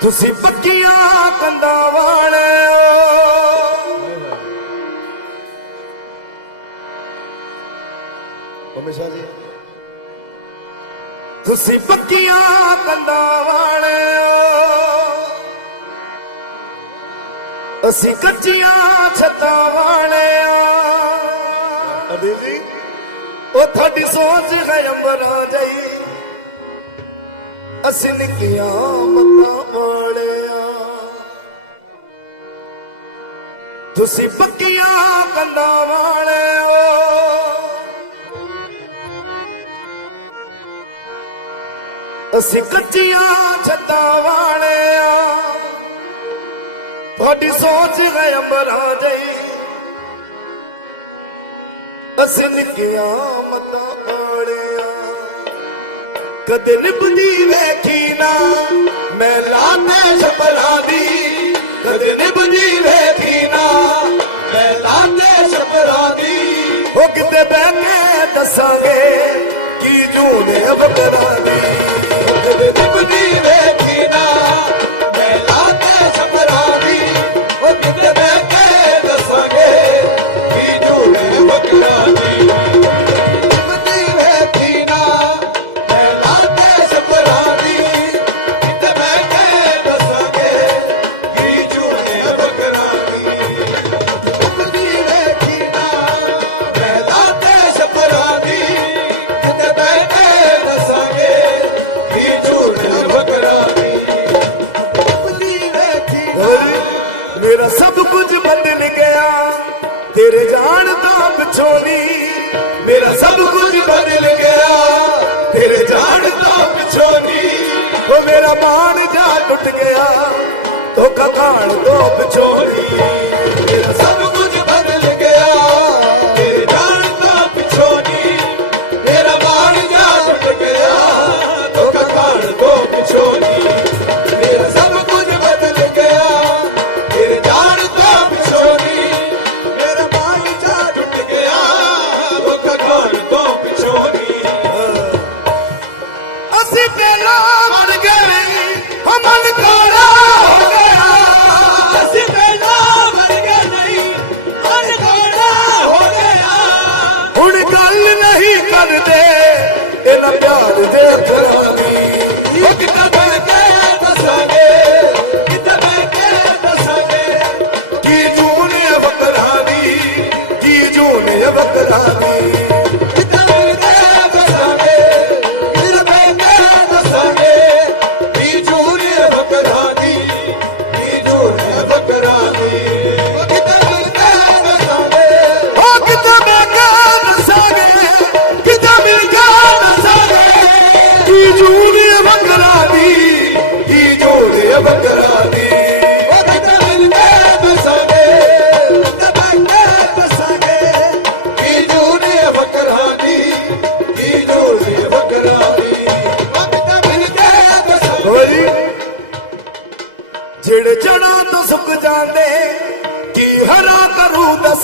ਤੁਸੀਂ ਪੱਕੀਆਂ ਕੰਦਾ ਵਾਲਿਓ ਪਰਮੇਸ਼ਰ ਜੀ। ਤੁਸੀਂ ਪੱਕੀਆਂ ਕੰਦਾ ਵਾਲਿਓ ਅਸੀਂ ਕੱਚੀਆਂ ਛੱਤਾਂ ਵਾਲਿਆ ਅਦੇ ਜੀ। ਉਹ ਤੁਹਾਡੀ ਸੋਚ ਹੈ ਅੰਬਰਾਂ ਜਾਈ। ਅਸੀਂ ਨਿੱਕੀਆਂ ਮੱਤਾਂ ਵਾਲਿਆ ਤੁਸੀਂ ਪੱਕੀਆਂ ਕੰਨਾਂ ਵਾਲੇ ਹੋ ਅਸੀਂ ਕੱਚੀਆਂ ਛੱਤਾਂ ਵਾਲੇ ਆ ਤੁਹਾਡੀ ਸੋਚ ਹੈ ਅੰਬਰਾਂ ਜਈ। ਅਸੀਂ ਨਿੱਕੀਆਂ ਮੱਤਾਂ ਕਦੇ ਨਿਭਦੀ ਵੇਖੀ ਨਾ। ਮੈਂ ਲਾਤੇ ਸਪਨਾ ਦੀ, ਕਦੇ ਨਿਭਦੀ ਵੇਖੀ ਨਾ। ਮੈਂ ਲਾਤੇ ਸਪਨਾ ਦੀ, ਉਹ ਕਿਤੇ ਬਹਿ ਦੱਸਾਂਗੇ, ਕੀ ਜੂਨੇ ਅਵਕਰਾਂ ਦੀ ਮੇਰਾ ਬਾਣ ਜਾ ਟੁੱਟ ਗਿਆ ਧੋਖਾ ਖਾਣ ਤੋਂ ਵਿਛੋੜੀ ਸਭ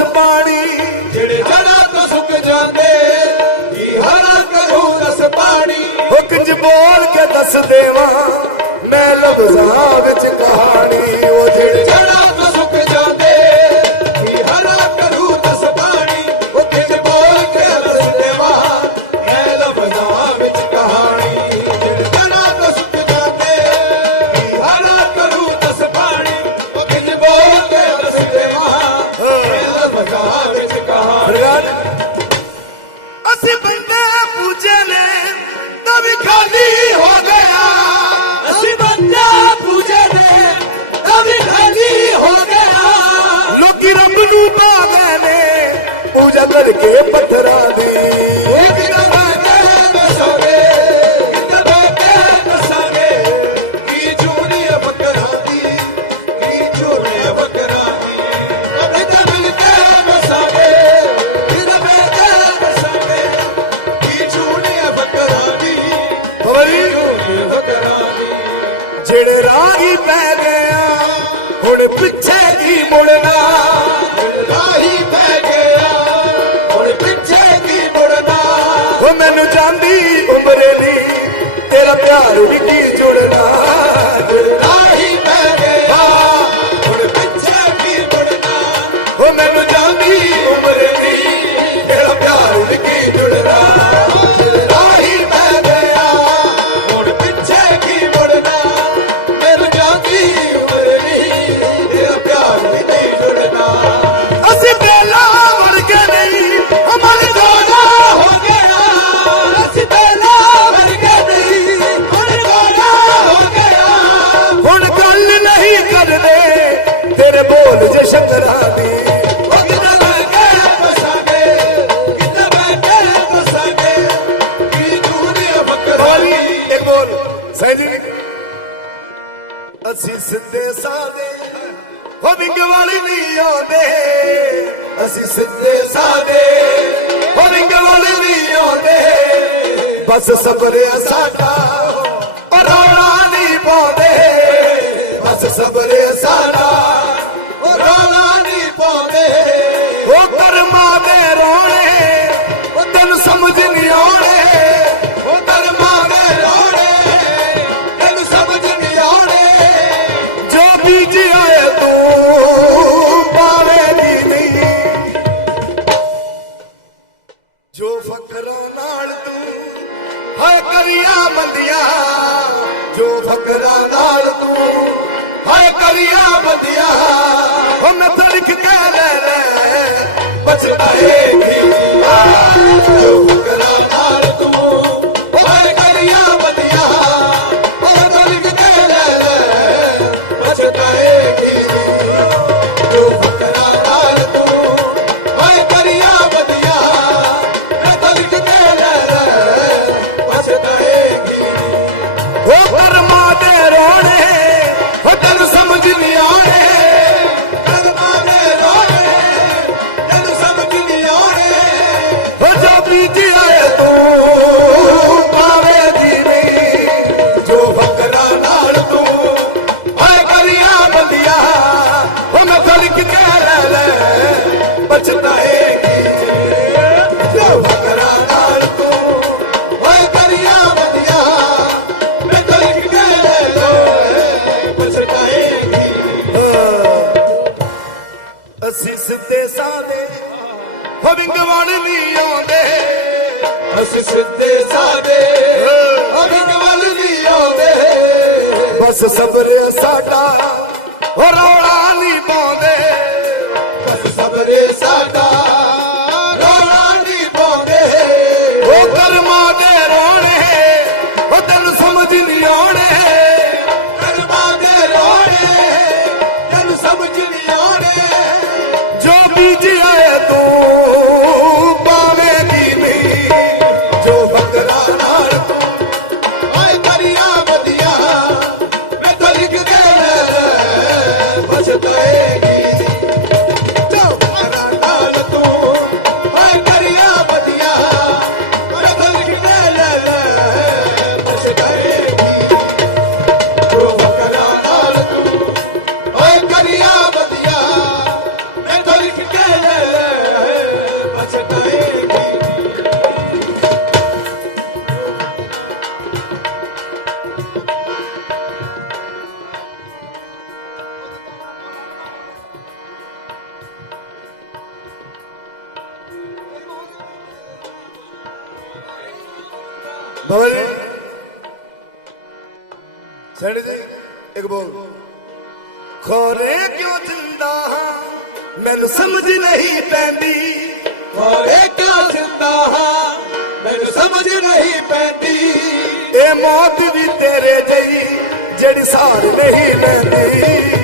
ਪਾਣੀ ਜਿਹੜੇ ਜੜਾ ਤੋਂ ਸੁੱਕ ਜਾਂਦੇ ਕੀ ਹਰਾ ਕਰੂ ਰਸ ਪਾਣੀ। ਹੁਕਮ ਜ ਬੋਲ ਕੇ ਦੱਸ ਦੇਵਾਂ ਮੈਂ ਲਫ਼ਜ਼ਾਂ ਵਿੱਚ ਕਹਾਣੀ ਉਹ ਜਿਹੜੇ ਜੜਾ நல்லதுக்கே பத்தராது ਮੈਨੂੰ ਜਾਂਦੀ ਉਮਰੇ ਦੀ। ਤੇਰਾ ਪਿਆਰ ਵੀ ਕੀ ਜੁੜਨਾ। ਅਸੀਂ ਸਿੱਧੇ ਸਾਦੇ ਹੋ ਵਿੰਗ ਵਾਲੇ ਨਹੀਂ ਆਉਂਦੇ। ਅਸੀਂ ਸਿੱਧੇ ਸਾਦੇ ਹੋ ਵਿੰਗ ਵਾਲੇ ਨਹੀਂ ਆਉਂਦੇ। ਬਸ ਸਬਰੇ ਸਾਡਾ ਰੌਣਾ ਨਹੀਂ ਪਾਉਂਦੇ। ਬਸ ਸਬਰੇ ਸਾਡਾ রানী পদে ਦੇ ਹੋ ਵਿੰਗਵਣ ਨਹੀਂ ਆਉਂਦੇ। ਅਸੀਂ ਸਿੱਧੇ ਸਾਦੇ ਹੋ ਵਿੰਗਵਣ ਨਹੀਂ ਆਉਂਦੇ। ਬਸ ਸਬਰ ਸਾਡਾ ਹੋ ਰੌਲਾ ਨਹੀਂ ਪਾਉਂਦੇ। ਬਾਬਾ ਜੀ, ਇੱਕ ਬੋਲ। ਖੋਰੇ ਕਿਉਂ ਜਿੰਦਾ ਹਾਂ? ਮੈਨੂੰ ਸਮਝ ਨਹੀਂ ਪੈਂਦੀ। ਖੋਰੇ ਕਿਉਂ ਜਿੰਦਾ ਹਾਂ? ਮੈਨੂੰ ਸਮਝ ਨਹੀਂ ਪੈਂਦੀ। ਇਹ ਮੌਤ ਵੀ ਤੇਰੇ ਜਈ, ਜਿਹੜੀ ਸਾਰ ਨਹੀਂ ਲੈਂਦੀ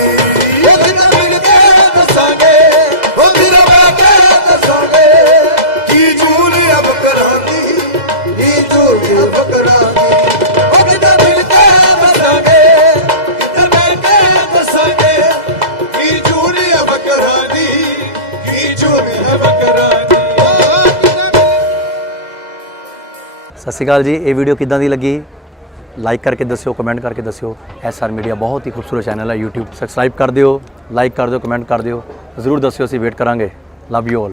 ਸਤਿ ਸ਼੍ਰੀ ਅਕਾਲ ਜੀ, ਇਹ ਵੀਡੀਓ ਕਿੱਦਾਂ ਦੀ ਲੱਗੀ? ਲਾਈਕ ਕਰਕੇ ਦੱਸਿਓ ਕਮੈਂਟ ਕਰਕੇ ਦੱਸਿਓ। ਐਸ ਆਰ ਮੀਡੀਆ ਬਹੁਤ ਹੀ ਖੂਬਸੂਰਤ ਚੈਨਲ ਹੈ YouTube ਸਬਸਕ੍ਰਾਈਬ ਕਰ ਦਿਓ ਲਾਈਕ ਕਰ ਦਿਓ ਕਮੈਂਟ ਕਰ ਦਿਓ। ਜ਼ਰੂਰ ਦੱਸਿਓ, ਅਸੀਂ ਵੇਟ ਕਰਾਂਗੇ। Love you all